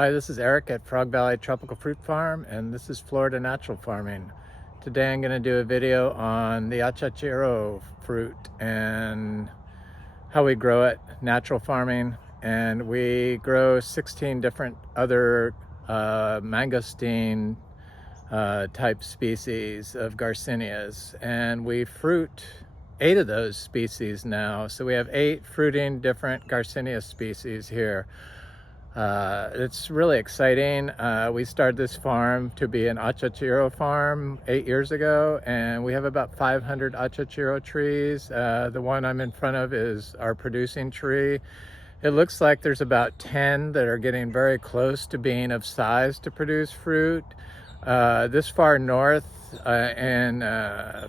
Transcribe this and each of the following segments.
Hi, this is Eric at Frog Valley Tropical Fruit Farm, and this is Florida Natural Farming. Today I'm going to do a video on the Achachairu fruit and how we grow it, natural farming, and we grow 16 different other mangosteen type species of Garcinias, and we fruit 8 of those species now. So we have 8 fruiting different Garcinia species here. It's really exciting. We started this farm to be an Achachairu farm 8 years ago, and we have about 500 Achachairu trees. The one I'm in front of is our producing tree. It looks like there's about 10 that are getting very close to being of size to produce fruit. This far north in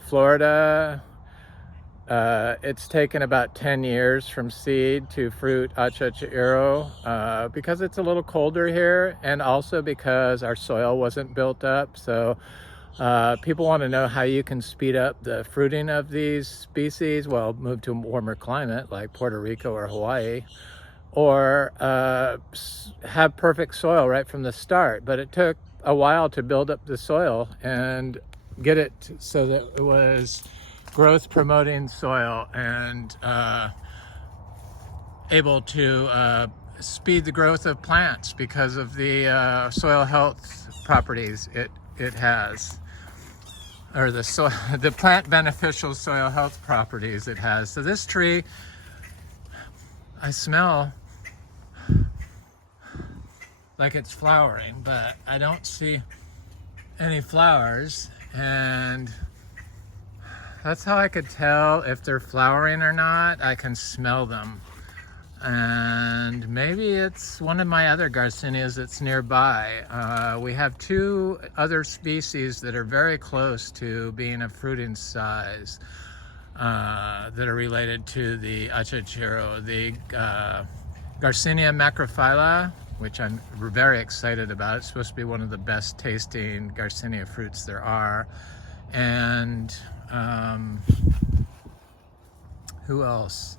Florida, it's taken about 10 years from seed to fruit Achachairu because it's a little colder here, and also because our soil wasn't built up. So people want to know how you can speed up the fruiting of these species. Well, move to a warmer climate like Puerto Rico or Hawaii, or have perfect soil right from the start. But it took a while to build up the soil and get it so that it was growth promoting soil and able to speed the growth of plants because of the soil health properties it has, or the plant beneficial soil health properties it has. So this tree, I smell like it's flowering, but I don't see any flowers, and that's how I could tell if they're flowering or not. I can smell them. And maybe it's one of my other Garcinias that's nearby. We have 2 other species that are very close to being of fruiting size that are related to the Achachairu. The Garcinia macrophylla, which I'm very excited about. It's supposed to be one of the best tasting Garcinia fruits there are. And who else?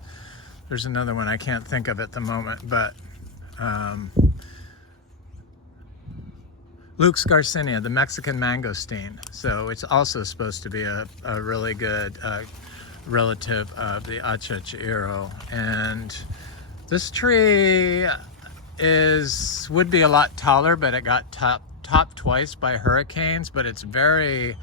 There's another one I can't think of at the moment, but Luke's Garcinia, the Mexican mangosteen. So it's also supposed to be a really good relative of the Achachairu. And this tree would be a lot taller, but it got topped twice by hurricanes, but it's very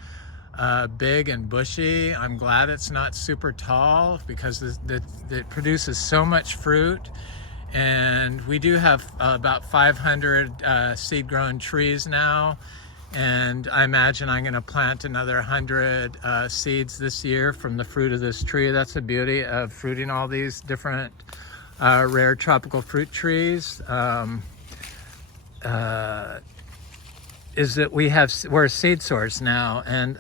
big and bushy. I'm glad it's not super tall because it produces so much fruit. And we do have about 500 seed-grown trees now, and I imagine I'm going to plant another 100 seeds this year from the fruit of this tree. That's the beauty of fruiting all these different rare tropical fruit trees. Is that we're a seed source now, and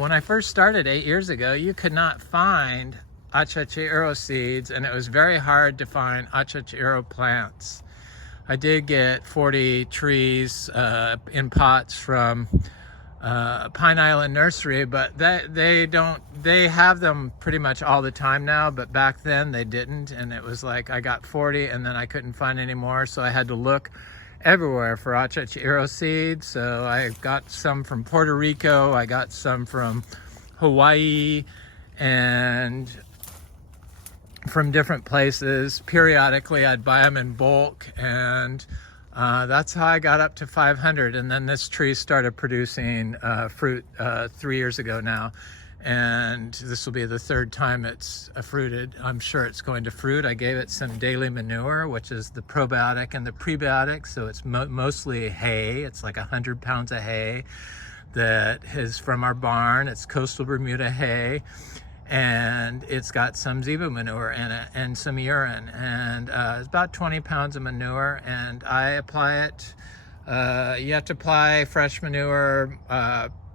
when I first started 8 years ago, you could not find Achachairu seeds, and it was very hard to find Achachairu plants. I did get 40 trees in pots from Pine Island Nursery, but they have them pretty much all the time now, but back then they didn't, and it was like I got 40 and then I couldn't find any more, so I had to look everywhere for Achachairu seeds. So I got some from Puerto Rico, I got some from Hawaii, and from different places. Periodically I'd buy them in bulk, and that's how I got up to 500. And then this tree started producing fruit 3 years ago now, and this will be the 3rd time it's fruited. I'm sure it's going to fruit. I gave it some daily manure, which is the probiotic and the prebiotic, so it's mostly hay. It's like 100 pounds of hay that is from our barn. It's coastal Bermuda hay, and it's got some zebu manure in it and some urine, and it's about 20 pounds of manure, and I apply it. You have to apply fresh manure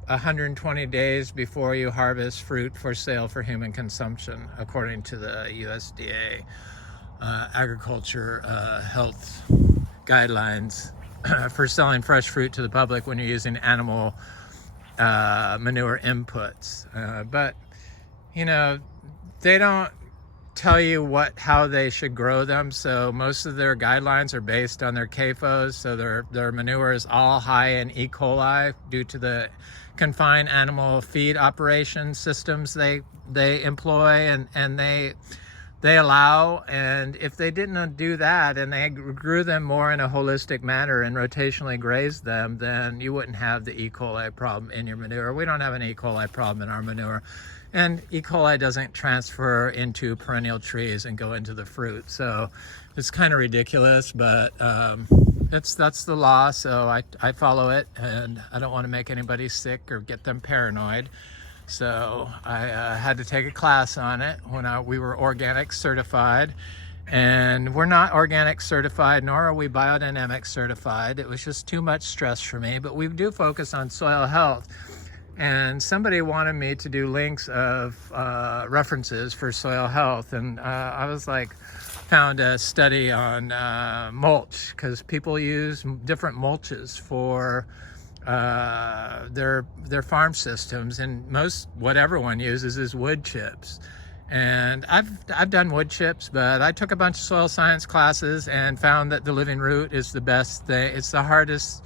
120 days before you harvest fruit for sale for human consumption, according to the USDA agriculture health guidelines for selling fresh fruit to the public when you're using animal manure inputs. But you know, they don't tell you how they should grow them. So most of their guidelines are based on their CAFOs. So their manure is all high in E. coli due to the confined animal feed operation systems they employ and they allow. And if they didn't do that and they grew them more in a holistic manner and rotationally grazed them, then you wouldn't have the E. coli problem in your manure. We don't have an E. coli problem in our manure. And E. coli doesn't transfer into perennial trees and go into the fruit. So it's kind of ridiculous, but that's the law. So I follow it, and I don't want to make anybody sick or get them paranoid. So I had to take a class on it when we were organic certified. And we're not organic certified, nor are we biodynamic certified. It was just too much stress for me, but we do focus on soil health. And somebody wanted me to do links of references for soil health. And I was found a study on mulch, because people use different mulches for their farm systems. And what everyone uses is wood chips. And I've done wood chips, but I took a bunch of soil science classes and found that the living root is the best thing. It's hardest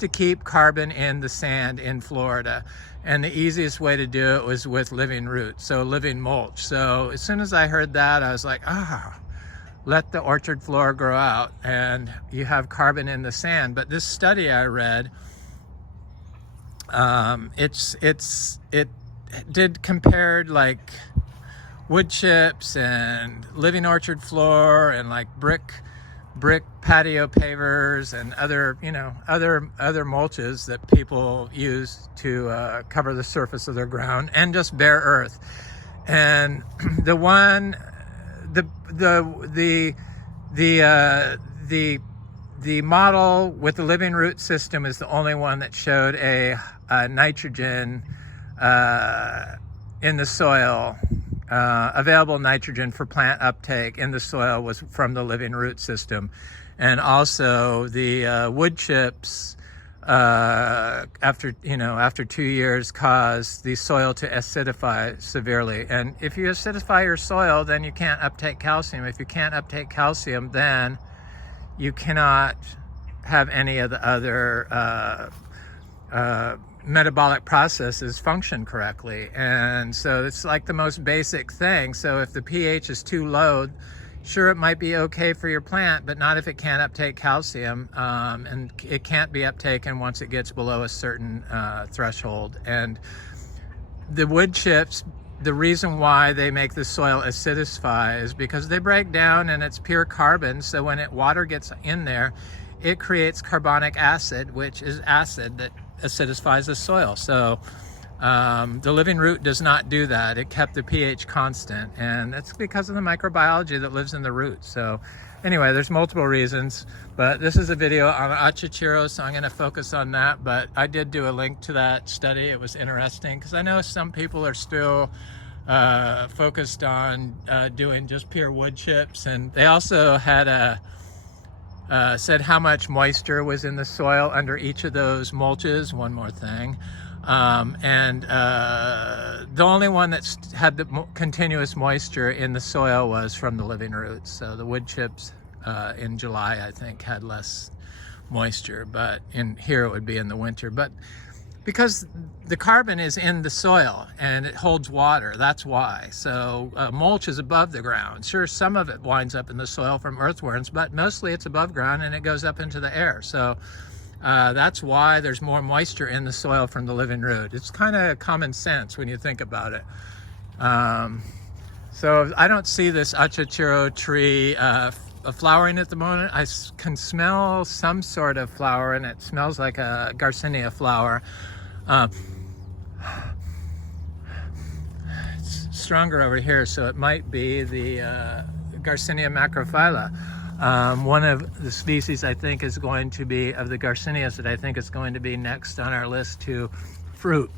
to keep carbon in the sand in Florida, and the easiest way to do it was with living root, so living mulch. So as soon as I heard that, I was like, let the orchard floor grow out and you have carbon in the sand. But this study I read, it did compared wood chips and living orchard floor and brick patio pavers and other mulches that people use to cover the surface of their ground, and just bare earth. And the model with the living root system is the only one that showed a nitrogen in the soil. Available nitrogen for plant uptake in the soil was from the living root system. And also the wood chips after 2 years cause the soil to acidify severely. And if you acidify your soil, then you can't uptake calcium. If you can't uptake calcium, then you cannot have any of the other metabolic processes function correctly. And so it's the most basic thing. So if the pH is too low, sure, it might be okay for your plant, but not if it can't uptake calcium, and it can't be uptaken once it gets below a certain threshold. And the wood chips, the reason why they make the soil acidify is because they break down and it's pure carbon. So when water gets in there, it creates carbonic acid, which is acid that acidifies the soil. So the living root does not do that. It kept the pH constant, and that's because of the microbiology that lives in the root. So anyway, there's multiple reasons, but this is a video on Achachairu, so I'm going to focus on that. But I did do a link to that study. It was interesting because I know some people are still focused on doing just pure wood chips, and they also had said how much moisture was in the soil under each of those mulches. One more thing. The only one that's had the continuous moisture in the soil was from the living roots. So the wood chips in July, I think, had less moisture, but in here it would be in the winter. But because the carbon is in the soil and it holds water, that's why. So mulch is above the ground. Sure, some of it winds up in the soil from earthworms, but mostly it's above ground and it goes up into the air. So that's why there's more moisture in the soil from the living root. It's kind of common sense when you think about it. So I don't see this Achachairu tree flowering at the moment. I can smell some sort of flower, and it smells like a Garcinia flower. It's stronger over here, so it might be the Garcinia macrophylla. One of the species I think is going to be, of the Garcinias, that I think is going to be next on our list to fruit.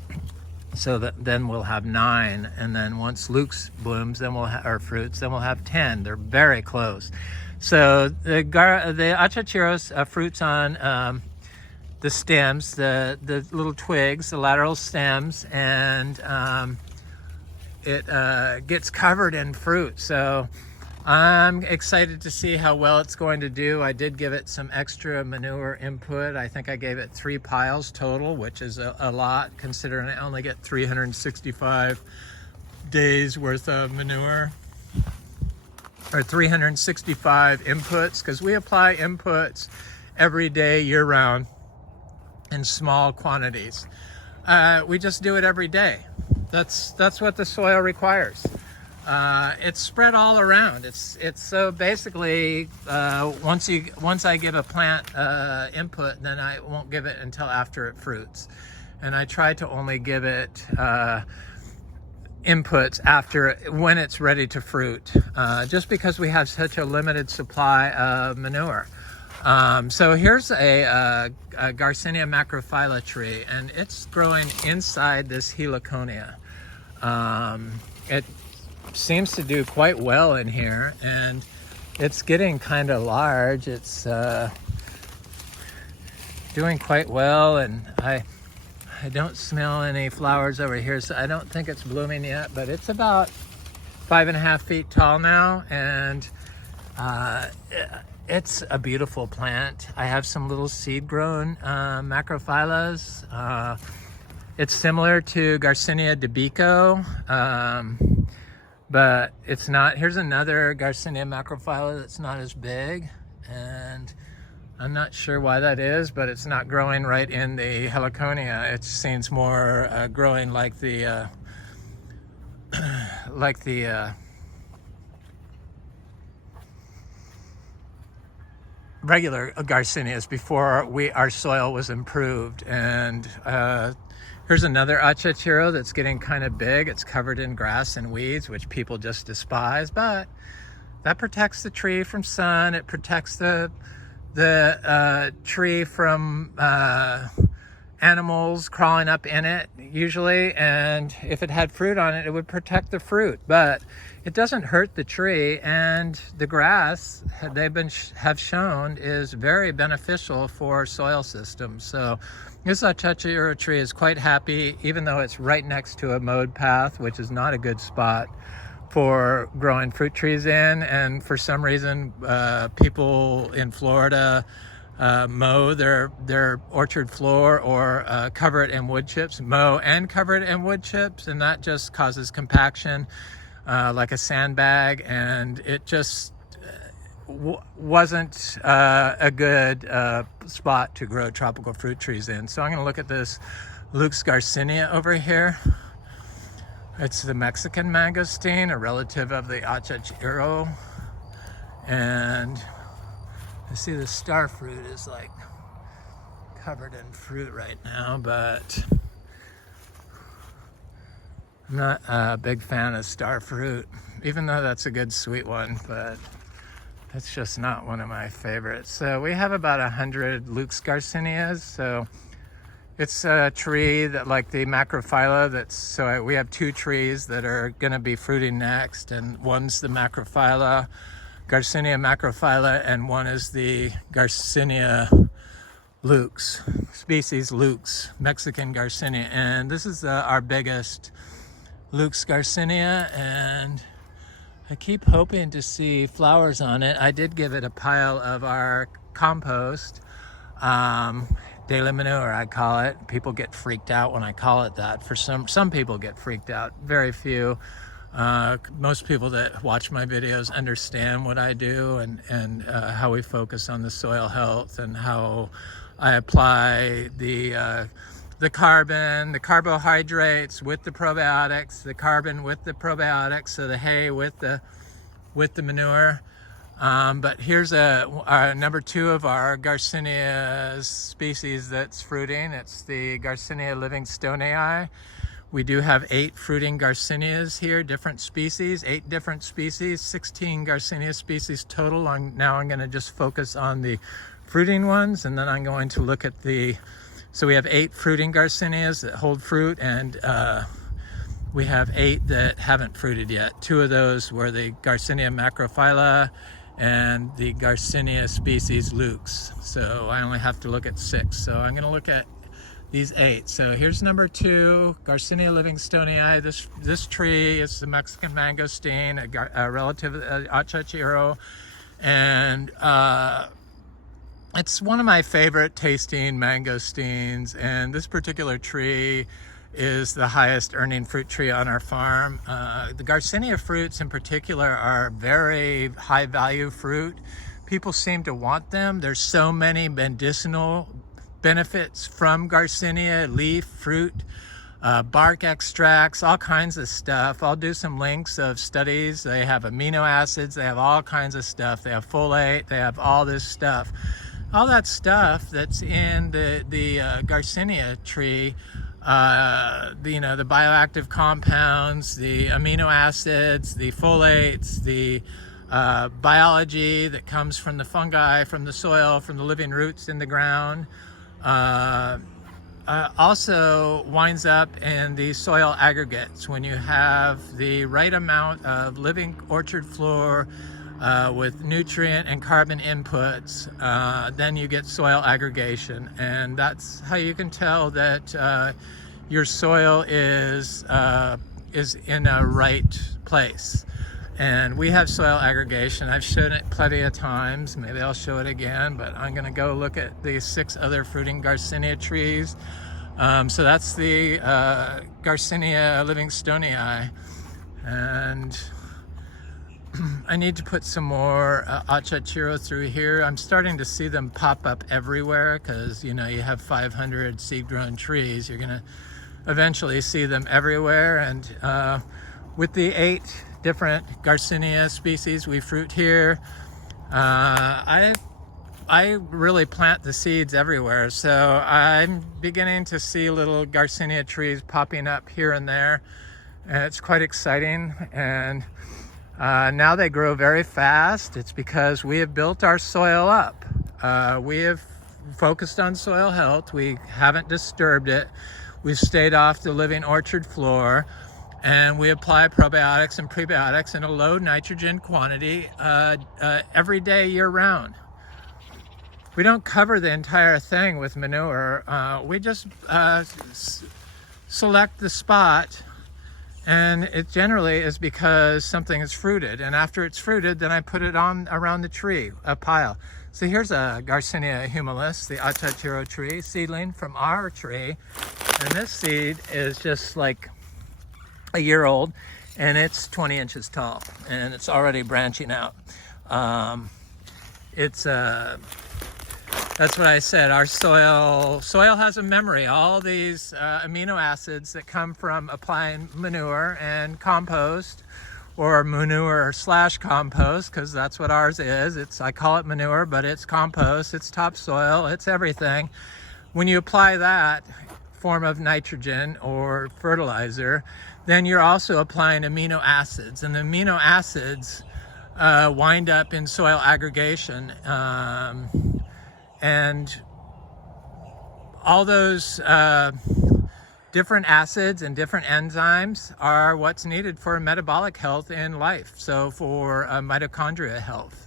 So that then we'll have 9, and then once Luke's blooms, then or fruits, then we'll have 10. They're very close. So the Achachairu's fruits on the stems, the little twigs, the lateral stems, and it gets covered in fruit. So I'm excited to see how well it's going to do. I did give it some extra manure input. I think I gave it 3 piles total, which is a lot considering I only get 365 days worth of manure, or 365 inputs, because we apply inputs every day year round in small quantities. We just do it every day. That's what the soil requires. It's spread all around. It's so basically once I give a plant input, then I won't give it until after it fruits, and I try to only give it inputs after, when it's ready to fruit, just because we have such a limited supply of manure. So here's a Garcinia macrophylla tree, and it's growing inside this heliconia. It seems to do quite well in here, and it's getting kind of large. It's doing quite well, and I don't smell any flowers over here, so I don't think it's blooming yet, but it's about 5.5 feet tall now, and it's a beautiful plant. I have some little seed-grown macrophyllas. It's similar to Garcinia debico, but it's not. Here's another Garcinia macrophylla that's not as big, and I'm not sure why that is, but it's not growing right in the heliconia. It seems more growing like the regular Garcinias before our soil was improved. And here's another Achachairu that's getting kind of big. It's covered in grass and weeds, which people just despise, but that protects the tree from sun. It protects the tree from animals crawling up in it usually, and if it had fruit on it, it would protect the fruit, but it doesn't hurt the tree. And the grass, have shown, is very beneficial for soil systems. So this Achachairu tree is quite happy, even though it's right next to a mowed path, which is not a good spot for growing fruit trees in. And for some reason, people in Florida mow their orchard floor or cover it in wood chips, mow and cover it in wood chips, and that just causes compaction like a sandbag, and it just wasn't a good spot to grow tropical fruit trees in. So I'm going to look at this Lux Garcinia over here. It's the Mexican mangosteen, a relative of the Achachairu, and I see the star fruit is like covered in fruit right now, but I'm not a big fan of star fruit, even though that's a good sweet one, but it's just not one of my favorites. So we have about 100 Lux Garcinias. So it's a tree that, like the macrophylla, so we have 2 trees that are going to be fruiting next, and one's the macrophylla, Garcinia macrophylla, and one is the Garcinia lux, species lux, Mexican Garcinia. And this is our biggest Lux Garcinia, and I keep hoping to see flowers on it. I did give it a pile of our compost, daily manure, I call it. People get freaked out when I call it that. For some people get freaked out, very few. Most people that watch my videos understand what I do, and how we focus on the soil health, and how I apply the carbon, the carbohydrates with the probiotics, the carbon with the probiotics, so the hay with the manure. But here's a number 2 of our Garcinia species that's fruiting. It's the Garcinia livingstonei. We do have 8 fruiting Garcinias here, different species, 8 different species, 16 Garcinia species total. Now I'm going to just focus on the fruiting ones, and then I'm going to look at so we have 8 fruiting Garcinias that hold fruit, and we have 8 that haven't fruited yet. 2 of those were the Garcinia macrophylla and the Garcinia species lux. So I only have to look at 6. So I'm going to look at these 8. So here's number 2, Garcinia livingstonei. This tree is the Mexican mangosteen, a relative of Achachairu, and it's one of my favorite tasting mangosteens. And this particular tree is the highest earning fruit tree on our farm. The Garcinia fruits in particular are very high value fruit. People seem to want them. There's so many medicinal benefits from Garcinia, leaf, fruit, bark extracts, all kinds of stuff. I'll do some links of studies. They have amino acids, they have all kinds of stuff. They have folate, they have all this stuff. All that stuff that's in the Garcinia tree, the bioactive compounds, the amino acids, the folates, the biology that comes from the fungi, from the soil, from the living roots in the ground, also winds up in the soil aggregates. When you have the right amount of living orchard floor with nutrient and carbon inputs, then you get soil aggregation, and that's how you can tell that your soil is in a right place. And we have soil aggregation. I've shown it plenty of times. Maybe I'll show it again, but I'm gonna go look at the 6 other fruiting Garcinia trees. So that's the Garcinia livingstonei. And I need to put some more Achachairu through here. I'm starting to see them pop up everywhere because, you have 500 seed-grown trees. You're gonna eventually see them everywhere. And with the 8 different Garcinia species we fruit here, I really plant the seeds everywhere. So I'm beginning to see little Garcinia trees popping up here and there. And it's quite exciting. And now they grow very fast. It's because we have built our soil up. We have focused on soil health. We haven't disturbed it. We've stayed off the living orchard floor, and we apply probiotics and prebiotics in a low nitrogen quantity every day, year round. We don't cover the entire thing with manure. We just select the spot, and it generally is because something is fruited. And after it's fruited, then I put it on around the tree, a pile. So here's a Garcinia humilis, the Achachairu tree, seedling from our tree. And this seed is just like a year old, and it's 20 inches tall, and it's already branching out. That's what I said. Our soil has a memory. All these amino acids that come from applying manure and compost, or manure / compost, because that's what ours is. I call it manure, but it's compost, it's topsoil, it's everything. When you apply that form of nitrogen or fertilizer, then you're also applying amino acids, and the amino acids wind up in soil aggregation. And all those different acids and different enzymes are what's needed for metabolic health in life. So for mitochondria health.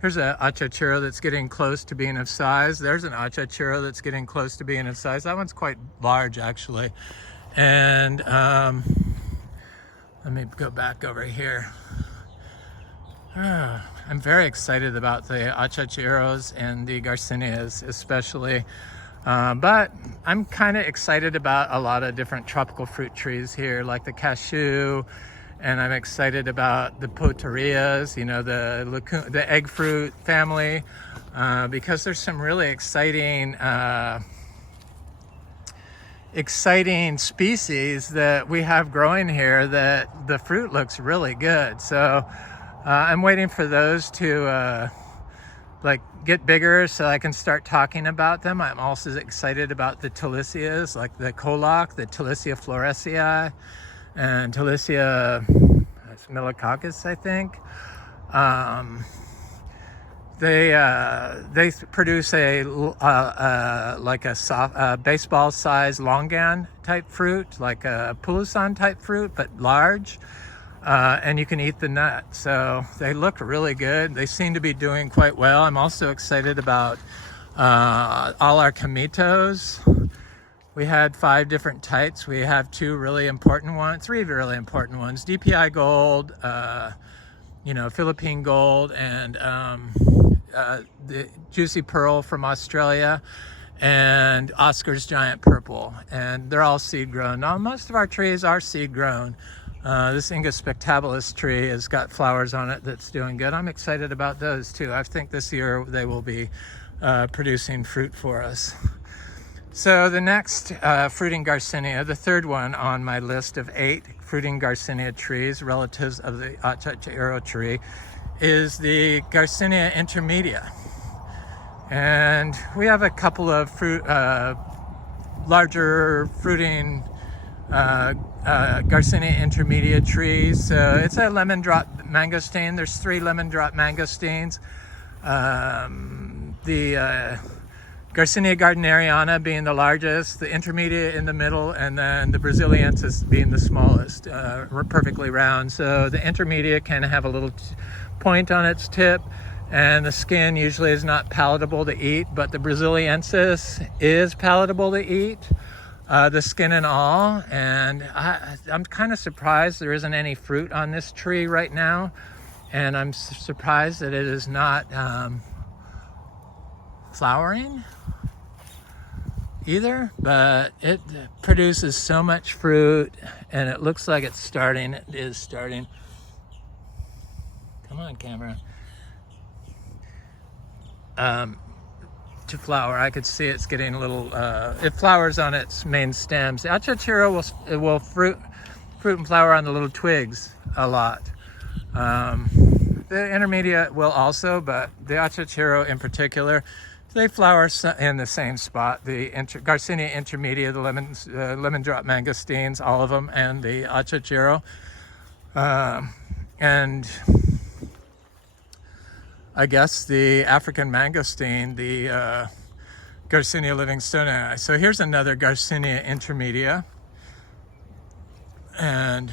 Here's an Achachairu that's getting close to being of size. There's an Achachairu that's getting close to being of size. That one's quite large, actually. And let me go back over here. I'm very excited about the Achachairus and the Garcinias especially, but I'm kind of excited about a lot of different tropical fruit trees here, like the cashew, and I'm excited about the potarias, the egg fruit family, because there's some really exciting species that we have growing here that the fruit looks really good. So I'm waiting for those to get bigger so I can start talking about them. I'm also excited about the Talisias, like the Colac, the Talicia florescii, and Talicia millicoccus, I think. They produce a soft baseball-sized longan type fruit, like a pulusan type fruit, but large. And you can eat the nut. So they look really good. They seem to be doing quite well. I'm also excited about All our comitos. We had 5 different types. We have 2 really important ones, 3 really important ones: DPI Gold, Philippine Gold, and the Juicy Pearl from Australia, and Oscar's Giant Purple. And they're all seed grown. Now, most of our trees are seed grown. This Ingus spectabilis tree has got flowers on it that's doing good. I'm excited about those too. I think this year they will be producing fruit for us. So the next fruiting Garcinia, the third one on my list of 8 fruiting Garcinia trees, relatives of the Achachairu tree, is the Garcinia intermedia. And we have a couple of larger fruiting Garcinia intermedia trees. So it's a lemon drop mangosteen. There's 3 lemon drop mangosteens. The Garcinia Gardneriana being the largest, the intermedia in the middle, and then the brasiliensis being the smallest, perfectly round. So the intermedia can have a little point on its tip, and the skin usually is not palatable to eat, but the brasiliensis is palatable to eat, the skin and all. And I'm kind of surprised there isn't any fruit on this tree right now, and I'm surprised that it is not flowering either, but it produces so much fruit, and it looks like it's starting. It is starting. Come on, camera. To flower. I could see it's getting a little, it flowers on its main stems. The Achachairu will fruit and flower on the little twigs a lot. The intermediate will also, but the Achachairu in particular, they flower in the same spot. The Garcinia intermedia, the lemon drop mangosteens, all of them, and the Achachairu. And I guess the African mangosteen, the Garcinia livingstonei. So here's another Garcinia intermedia. And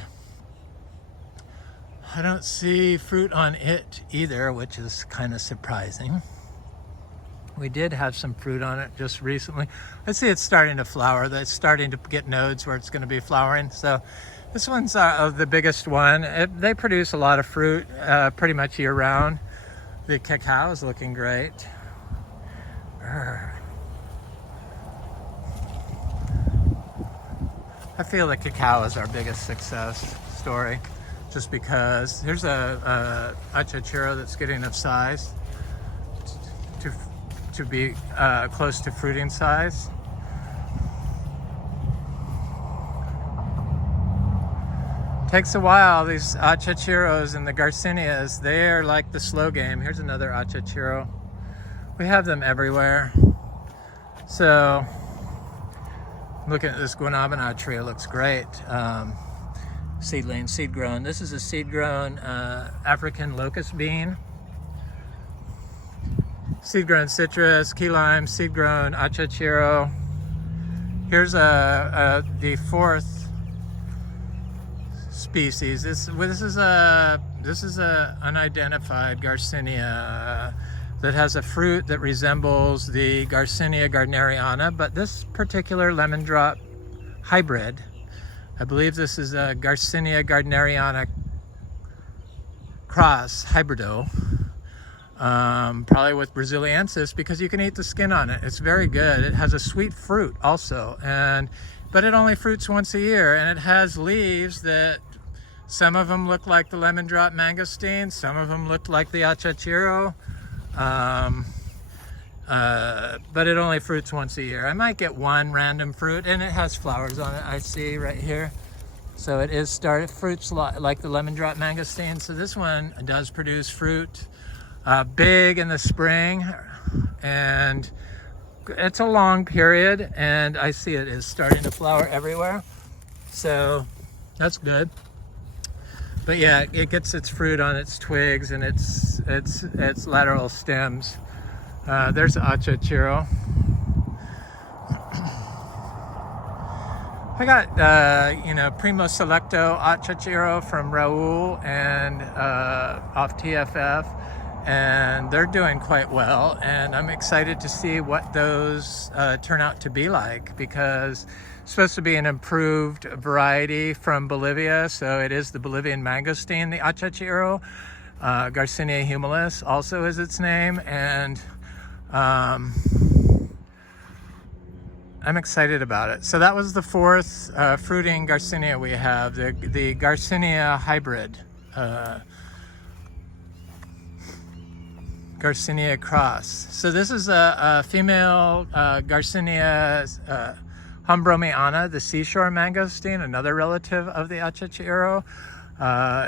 I don't see fruit on it either, which is kind of surprising. We did have some fruit on it just recently. I see it's starting to flower. It's starting to get nodes where it's going to be flowering. So this one's the biggest one. They produce a lot of fruit pretty much year round. The cacao is looking great. I feel the cacao is our biggest success story, just because here's a Achachairu that's getting of size to be close to fruiting size. Takes a while. These Achachairus and the Garcinias, they are like the slow game. Here's another Achachairu. We have them everywhere. So looking at this guanabana tree, it looks great. Seedling, seed grown. This is a seed grown African locust bean. Seed grown citrus, key lime, seed grown Achachairu. Here's the 4th species. This is a unidentified Garcinia that has a fruit that resembles the Garcinia Gardneriana, but this particular lemon drop hybrid, I believe this is a Garcinia Gardneriana cross hybrido, probably with brasiliensis, because you can eat the skin on it. It's very good. It has a sweet fruit also, but it only fruits once a year, and it has leaves that some of them look like the lemon drop mangosteen, some of them look like the Achachairu, but it only fruits once a year. I might get one random fruit, and it has flowers on it, I see right here. So it is fruits like the lemon drop mangosteen. So this one does produce fruit, big in the spring, and it's a long period, and I see it is starting to flower everywhere. So that's good. But yeah, it gets its fruit on its twigs and its lateral stems. There's Achachairu. I got Primo Selecto Achachairu from Raul and off TFF, and they're doing quite well, and I'm excited to see what those turn out to be like, because it's supposed to be an improved variety from Bolivia. So it is the Bolivian mangosteen, the Achachairu Garcinia humilis also is its name, and I'm excited about it. So that was the fourth fruiting Garcinia we have, the Garcinia hybrid. Garcinia cross. So this is a female Garcinia hombroniana, the seashore mangosteen, another relative of the Achachairu.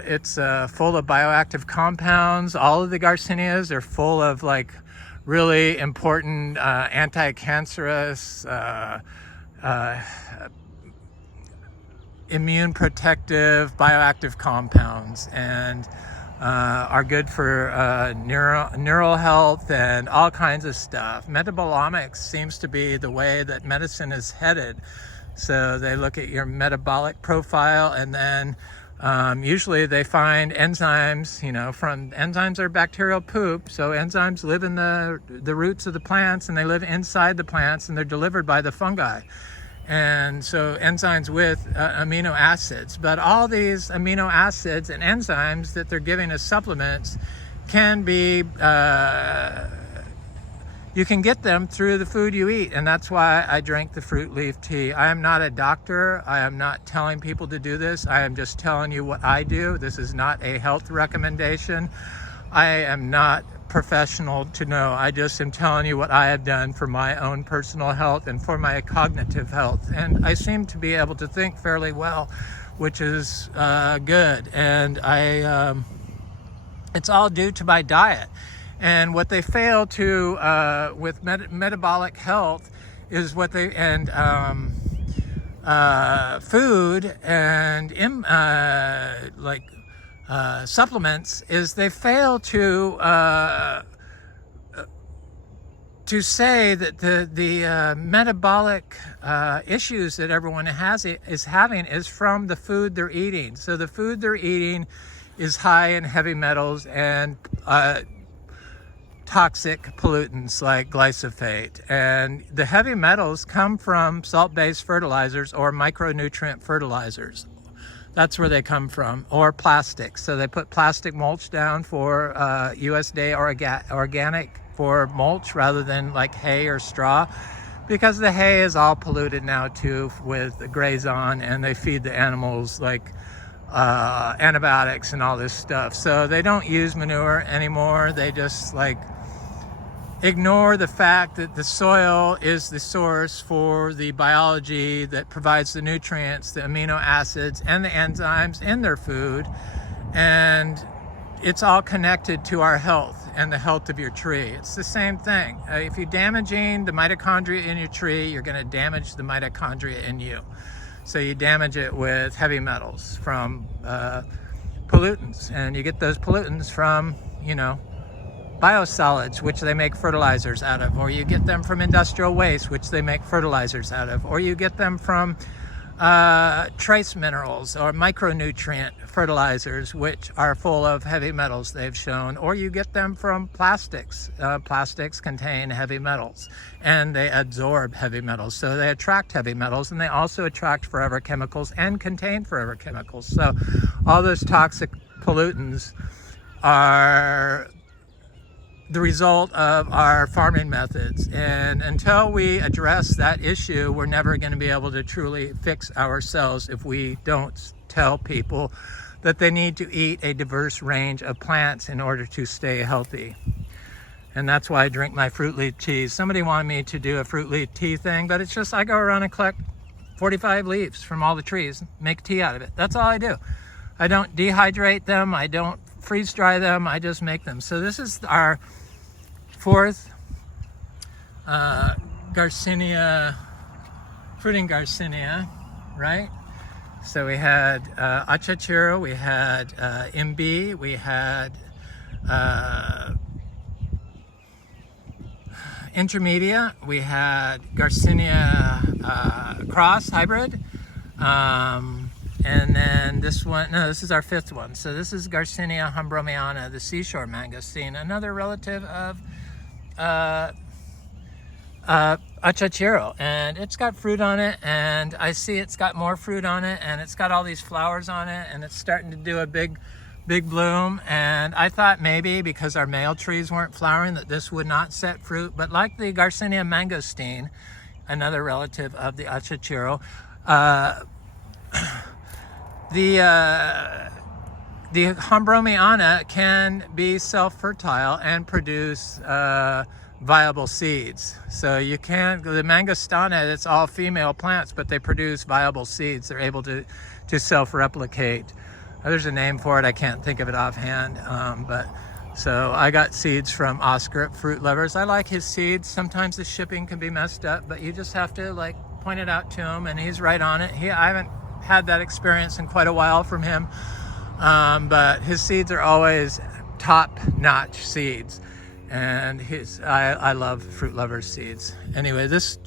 It's full of bioactive compounds. All of the Garcinias are full of like really important anti-cancerous, immune protective bioactive compounds, and are good for neural health and all kinds of stuff. Metabolomics seems to be the way that medicine is headed. So they look at your metabolic profile, and then usually they find enzymes, from enzymes are bacterial poop. So enzymes live in the roots of the plants, and they live inside the plants, and they're delivered by the fungi. And so enzymes with amino acids, but all these amino acids and enzymes that they're giving as supplements can be, you can get them through the food you eat. And that's why I drank the fruit leaf tea. I am not a doctor. I am not telling people to do this. I am just telling you what I do. This is not a health recommendation. I am not professional to know. I just am telling you what I have done for my own personal health and for my cognitive health. And I seem to be able to think fairly well, which is good. And it's all due to my diet. And what they fail to, with metabolic health, is what they, and food and supplements, is they fail to say that the metabolic issues that everyone is having is from the food they're eating. So the food they're eating is high in heavy metals and toxic pollutants like glyphosate, and the heavy metals come from salt-based fertilizers or micronutrient fertilizers. That's where they come from, or plastics. So they put plastic mulch down for USDA organic for mulch rather than like hay or straw, because the hay is all polluted now too with the grazon, and they feed the animals like antibiotics and all this stuff. So they don't use manure anymore. They just like ignore the fact that the soil is the source for the biology that provides the nutrients, the amino acids, and the enzymes in their food. And it's all connected to our health and the health of your tree. It's the same thing. If you're damaging the mitochondria in your tree, you're going to damage the mitochondria in you. So you damage it with heavy metals from pollutants, and you get those pollutants from, biosolids, which they make fertilizers out of, or you get them from industrial waste, which they make fertilizers out of, or you get them from trace minerals or micronutrient fertilizers, which are full of heavy metals, they've shown, or you get them from plastics. Plastics contain heavy metals, and they absorb heavy metals, so they attract heavy metals, and they also attract forever chemicals and contain forever chemicals. So all those toxic pollutants are the result of our farming methods, and until we address that issue, we're never going to be able to truly fix ourselves if we don't tell people that they need to eat a diverse range of plants in order to stay healthy. And that's why I drink my fruit leaf teas. Somebody wanted me to do a fruit leaf tea thing, but it's just I go around and collect 45 leaves from all the trees, make tea out of it. That's all I do. I don't dehydrate them, I don't freeze dry them, I just make them. So this is our fourth Garcinia, fruiting Garcinia, right? So we had Achachairu, we had MB, we had intermedia, we had Garcinia cross hybrid, And then this one, no, this is our fifth one. So this is Garcinia hombroniana, the seashore mangosteen, another relative of Achachairu, and it's got fruit on it, and I see it's got more fruit on it, and it's got all these flowers on it, and it's starting to do a big bloom. And I thought maybe because our male trees weren't flowering that this would not set fruit, but like the Garcinia mangosteen, another relative of the Achachairu, the hombroniana can be self-fertile and produce viable seeds. So you can, the mangosteen, it's all female plants, but they produce viable seeds. They're able to self-replicate. There's a name for it, I can't think of it offhand, but so I got seeds from Oscar at Fruit Lovers. I like his seeds. Sometimes the shipping can be messed up, but you just have to like point it out to him, and he's right on it. I haven't had that experience in quite a while from him, but his seeds are always top-notch seeds. And I love Fruit Lovers seeds. Anyway, this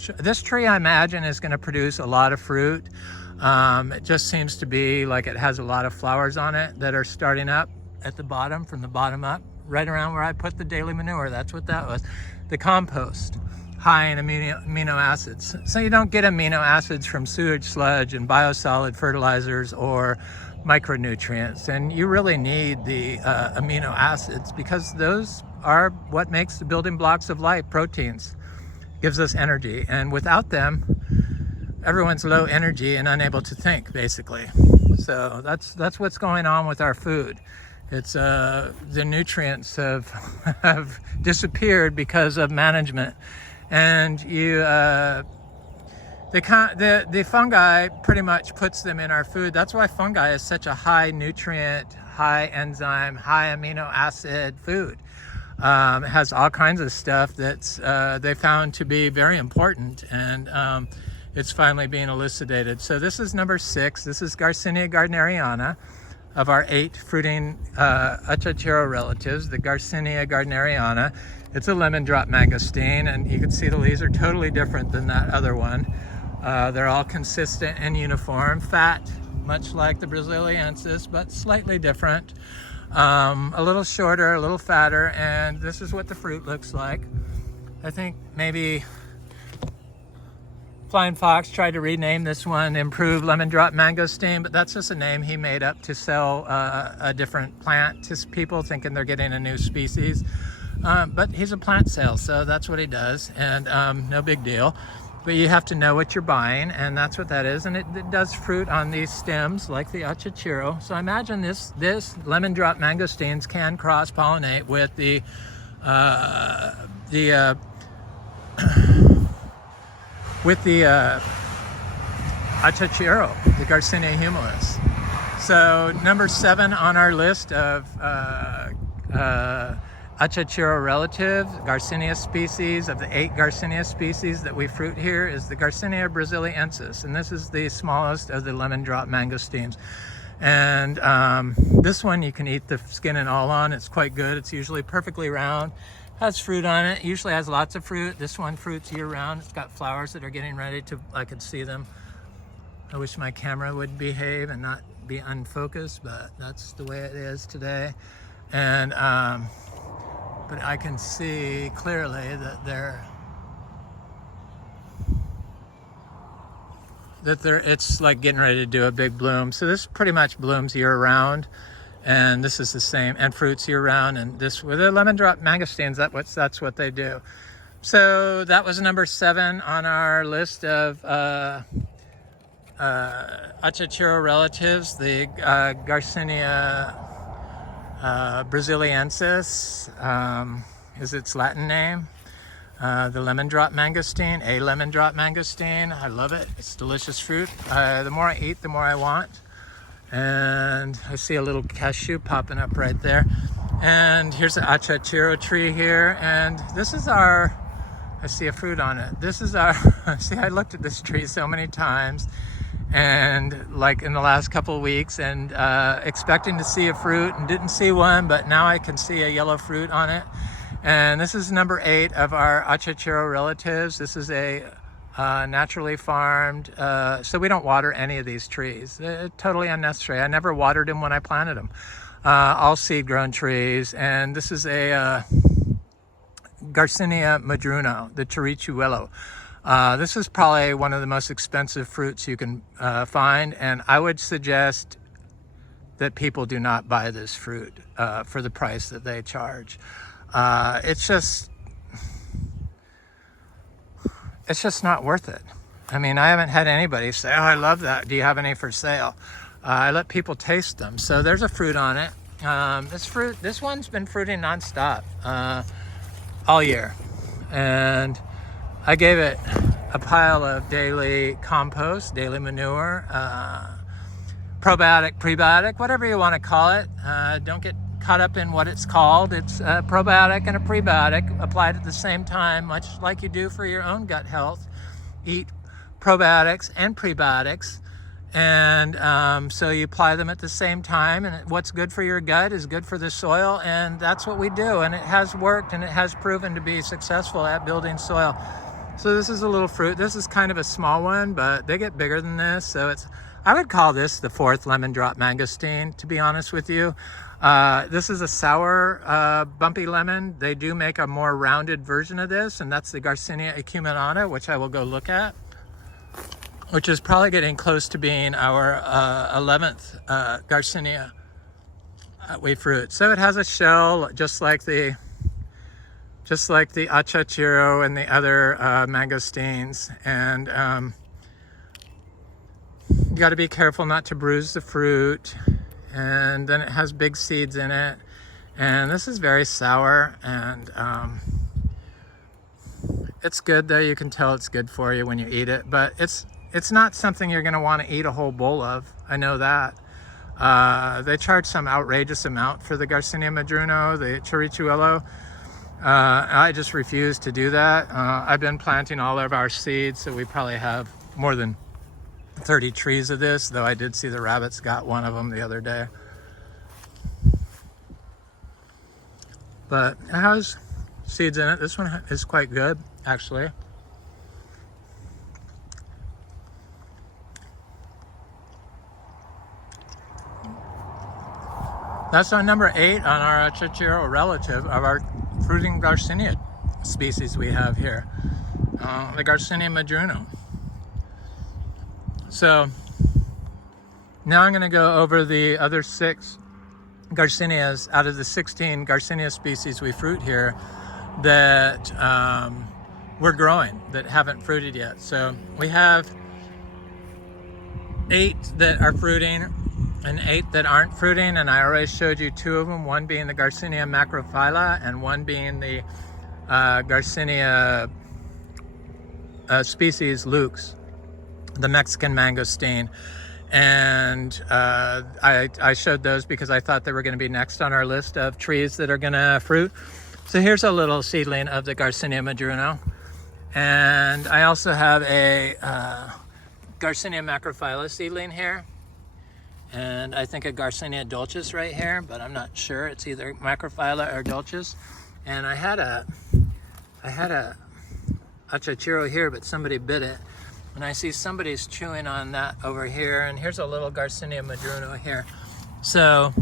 tree I imagine is going to produce a lot of fruit. It just seems to be like it has a lot of flowers on it that are starting up at the bottom, from the bottom up, right around where I put the daily manure. That's what that was. The compost, high in amino acids. So you don't get amino acids from sewage sludge and biosolid fertilizers or micronutrients. And you really need the amino acids, because those are what makes the building blocks of life. Proteins gives us energy, and without them everyone's low energy and unable to think, basically. So that's what's going on with our food. It's the nutrients have disappeared because of management, and the fungi pretty much puts them in our food. That's why fungi is such a high nutrient, high enzyme, high amino acid food. It has all kinds of stuff that's they found to be very important, and it's finally being elucidated. So this is number 6. This is Garcinia Gardneriana, of our 8 fruiting Achachairu relatives, the Garcinia Gardneriana. It's a lemon drop mangosteen, and you can see the leaves are totally different than that other one. They're all consistent and uniform, fat, much like the brasiliensis, but slightly different. A little shorter, a little fatter, and this is what the fruit looks like. I think maybe Flying Fox tried to rename this one Improved Lemon Drop Mangosteen, but that's just a name he made up to sell a different plant to people, thinking they're getting a new species. But he's a plant sales, so that's what he does, and no big deal. But you have to know what you're buying, and that's what that is. And it does fruit on these stems like the Achachairu. So I imagine this lemon drop mangosteens can cross-pollinate with the Achachairu, the Garcinia humilis. So number 7 on our list of Achachairu relative, Garcinia species, of the 8 Garcinia species that we fruit here, is the Garcinia brasiliensis, and this is the smallest of the lemon drop mangosteens. And this one you can eat the skin and all on. It's quite good. It's usually perfectly round, has fruit on it, usually has lots of fruit. This one fruits year round. It's got flowers that are getting ready to, I could see them. I wish my camera would behave and not be unfocused, but that's the way it is today. And but I can see clearly that it's like getting ready to do a big bloom. So this pretty much blooms year round, and this is the same, and fruits year round. And this with the lemon drop mangosteens, that's what they do. So that was number 7 on our list of Achachairu relatives, the Garcinia brasiliensis is its Latin name. The lemon drop mangosteen, a lemon drop mangosteen. I love it. It's delicious fruit. The more I eat, the more I want. And I see a little cashew popping up right there. And here's the Achachairu tree here. And this is our, I see a fruit on it. This is our, see, I looked at this tree so many times, and like in the last couple of weeks, and expecting to see a fruit and didn't see one, but now I can see a yellow fruit on it. And this is number 8 of our Achachairu relatives. This is a naturally farmed. So we don't water any of these trees. They're totally unnecessary. I never watered them when I planted them. All seed grown trees. And this is a Garcinia madruno, the chirichuelo. This is probably one of the most expensive fruits you can find, and I would suggest that people do not buy this fruit for the price that they charge. It's just not worth it. I mean, I haven't had anybody say, "Oh, I love that. Do you have any for sale?" I let people taste them. So there's a fruit on it. This one's been fruiting nonstop all year, and I gave it a pile of daily compost, daily manure, probiotic, prebiotic, whatever you want to call it. Don't get caught up in what it's called. It's a probiotic and a prebiotic applied at the same time, much like you do for your own gut health. Eat probiotics and prebiotics, and so you apply them at the same time, and what's good for your gut is good for the soil, and that's what we do, and it has worked, and it has proven to be successful at building soil. So this is a little fruit. This is kind of a small one, but they get bigger than this. So I would call this the 4th lemon drop mangosteen, to be honest with you. This is a sour, bumpy lemon. They do make a more rounded version of this, and that's the Garcinia humilis, which I will go look at, which is probably getting close to being our 11th Garcinia we fruit. So it has a shell just like the Achachairu and the other mangosteens, and you got to be careful not to bruise the fruit. And then it has big seeds in it, and this is very sour, and it's good though. You can tell it's good for you when you eat it, but it's not something you're going to want to eat a whole bowl of. I know that. They charge some outrageous amount for the Garcinia madruno, the chirichuelo. I just refuse to do that. I've been planting all of our seeds, so we probably have more than 30 trees of this, though I did see the rabbits got one of them the other day. But it has seeds in it. This one is quite good, actually. That's our number 8 on our Achachairu relative of our fruiting Garcinia species we have here, the Garcinia madruno. So now I'm going to go over the other 6 Garcinias out of the 16 Garcinia species we fruit here that we're growing, that haven't fruited yet. So we have 8 that are fruiting and 8 that aren't fruiting, and I already showed you 2 of them, one being the Garcinia macrophylla and one being the Garcinia species lux, the Mexican mangosteen. And I showed those because I thought they were going to be next on our list of trees that are going to fruit. So here's a little seedling of the Garcinia madruno, and I also have a Garcinia macrophylla seedling here, and I think a Garcinia dulcis right here, but I'm not sure. It's either macrophylla or dulcis. And I had a Achachairu here, but somebody bit it. And I see somebody's chewing on that over here. And here's a little Garcinia madruno here. So,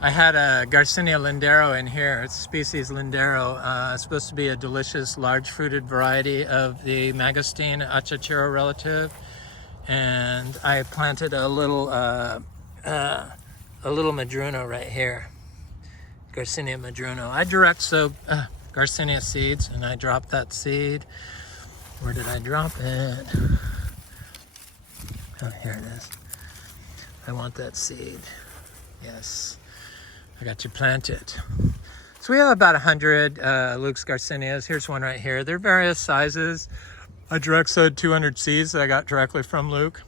I had a Garcinia lindero in here. It's species lindero. It's supposed to be a delicious, large fruited variety of the mangosteen Achachairu relative. And I planted a little madruno right here, Garcinia madruno. I direct sow Garcinia seeds, and I dropped that seed. Where did I drop it? Oh, here it is. I want that seed. Yes, I got you planted. So we have about 100 Lux Garcinias. Here's one right here. They're various sizes. I direct sowed 200 seeds that I got directly from Luke.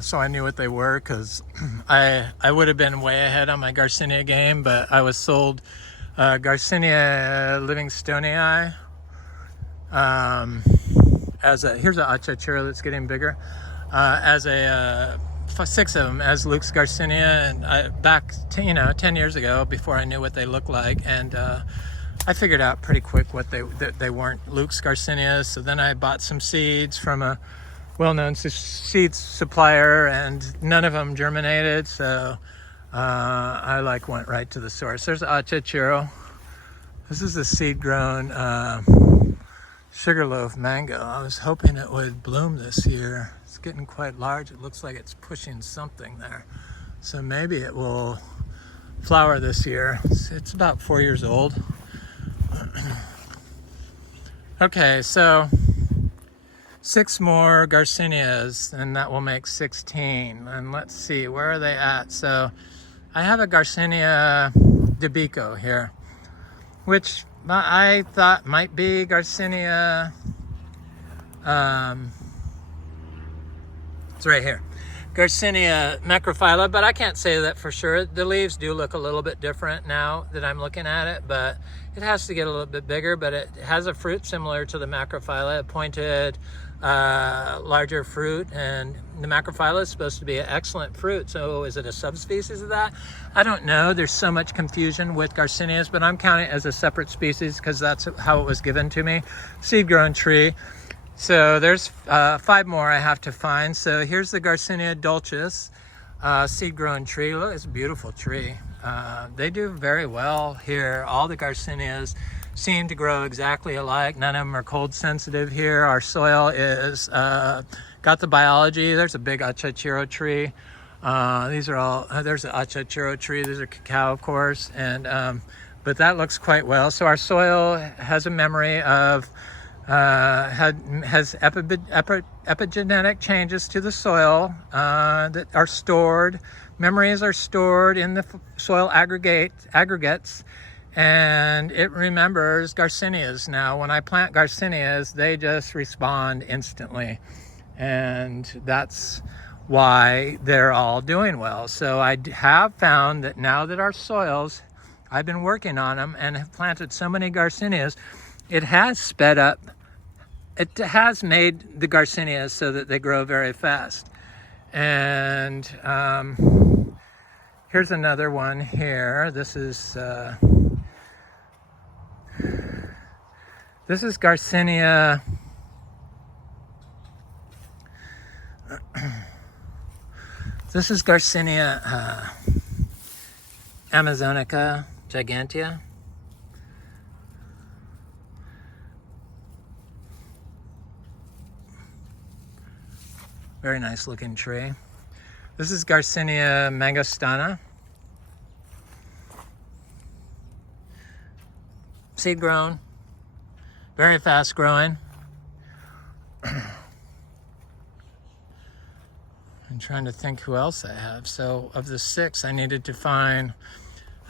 So I knew what they were, because I would have been way ahead on my Garcinia game, but I was sold Garcinia livingstonei here's an Achachairu that's getting bigger, as a 6 of them as Luke's Garcinia, and back 10 years ago, before I knew what they looked like, and I figured out pretty quick that they weren't Luke's Garcinias. So then I bought some seeds from a well-known seed supplier, and none of them germinated. So I went right to the source. There's Achachairu. This is a seed-grown sugarloaf mango. I was hoping it would bloom this year. It's getting quite large. It looks like it's pushing something there. So maybe it will flower this year. It's about 4 years old. Okay, so 6 more Garcinias, and that will make 16. And let's see, where are they at? So I have a Garcinia Debico here, which I thought might be Garcinia. It's right here, Garcinia macrophylla, but I can't say that for sure. The leaves do look a little bit different now that I'm looking at it, but it has to get a little bit bigger. But it has a fruit similar to the macrophylla, a pointed, larger fruit, and the macrophylla is supposed to be an excellent fruit. So is it a subspecies of that? I don't know. There's so much confusion with Garcinias, but I'm counting it as a separate species because that's how it was given to me. Seed-grown tree. So there's 5 more I have to find. So here's the Garcinia dulcis, seed-grown tree. Look, it's a beautiful tree. They do very well here. All the Garcinias seem to grow exactly alike. None of them are cold sensitive here. Our soil is got the biology. There's a big Achachairu tree. These are all, there's an Achachairu tree. These are cacao, of course. And but that looks quite well. So our soil has a memory of has epigenetic changes to the soil that are stored. Memories are stored in the soil aggregates, and it remembers Garcinias. Now, when I plant Garcinias, they just respond instantly, and that's why they're all doing well. So I have found that now that our soils, I've been working on them and have planted so many Garcinias, it has sped up. It has made the Garcinias so that they grow very fast. And here's another one here. This is Garcinia. This is Garcinia Amazonica gigantea. Very nice looking tree. This is Garcinia mangosteen. Seed grown, very fast growing. I'm trying to think who else I have. So of the 6, I needed to find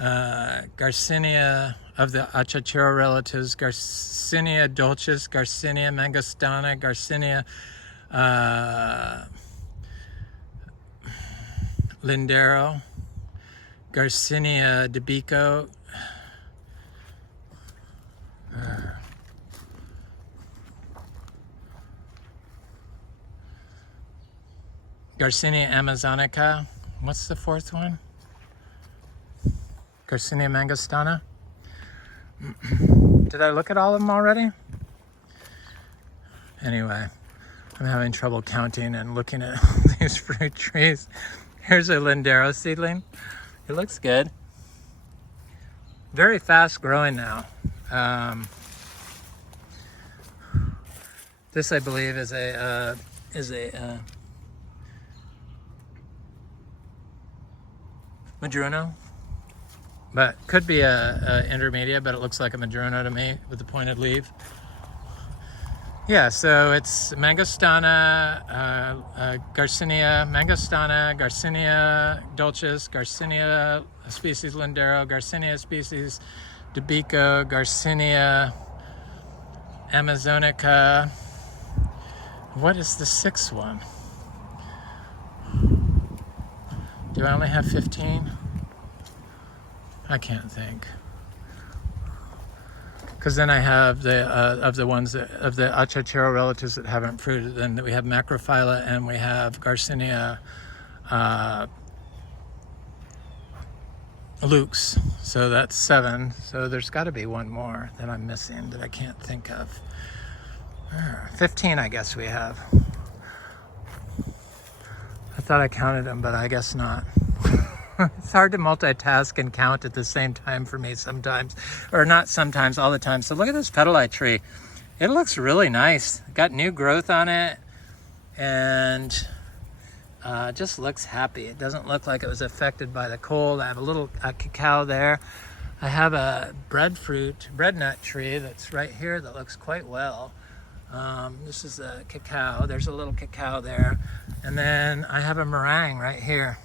Garcinia of the Achachairu relatives, Garcinia dulcis, Garcinia mangosteen, Garcinia Lindero, Garcinia Debico, Garcinia amazonica. What's the 4th one? Garcinia mangosteen. Did I look at all of them already? Anyway, I'm having trouble counting and looking at these fruit trees. Here's a Lindero seedling. It looks good. Very fast growing now. This, I believe, is a madruno, but could be a intermedia, but it looks like a madruno to me with the pointed leaf. Yeah, so it's mangostana, Garcinia mangostana, Garcinia dulcis, Garcinia species Lindero, Garcinia species Debico, Garcinia amazonica. What is the 6th one? Do I only have 15? I can't think. Because then I have the of the ones that, of the Achachairu relatives that haven't fruited. Then we have macrophylla and we have Garcinia lukes. So that's 7. So there's got to be one more that I'm missing that I can't think of. 15, I guess we have. I thought I counted them, but I guess not. It's hard to multitask and count at the same time for me sometimes, or not sometimes, all the time. So look at this petalite tree. It looks really nice. Got new growth on it, and just looks happy. It doesn't look like it was affected by the cold. I have a little cacao there. I have a breadnut tree that's right here that looks quite well. This is a cacao. There's a little cacao there. And then I have a meringue right here.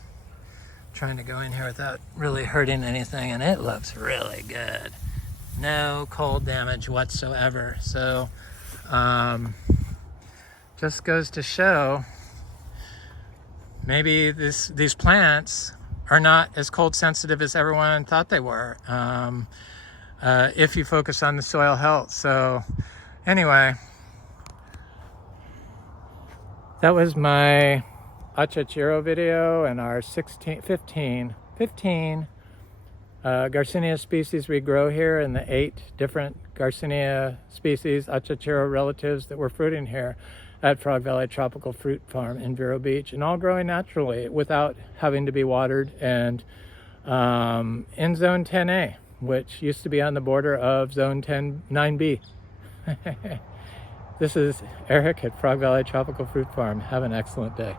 Trying to go in here without really hurting anything, and it looks really good. No cold damage whatsoever. So just goes to show maybe these plants are not as cold sensitive as everyone thought they were, if you focus on the soil health. So anyway, that was my Achachairu video and our 15 Garcinia species we grow here, and the 8 different Garcinia species, Achachairu relatives, that we're fruiting here at Frog Valley Tropical Fruit Farm in Vero Beach, and all growing naturally without having to be watered, and in Zone 10A, which used to be on the border of Zone 9B. This is Eric at Frog Valley Tropical Fruit Farm. Have an excellent day.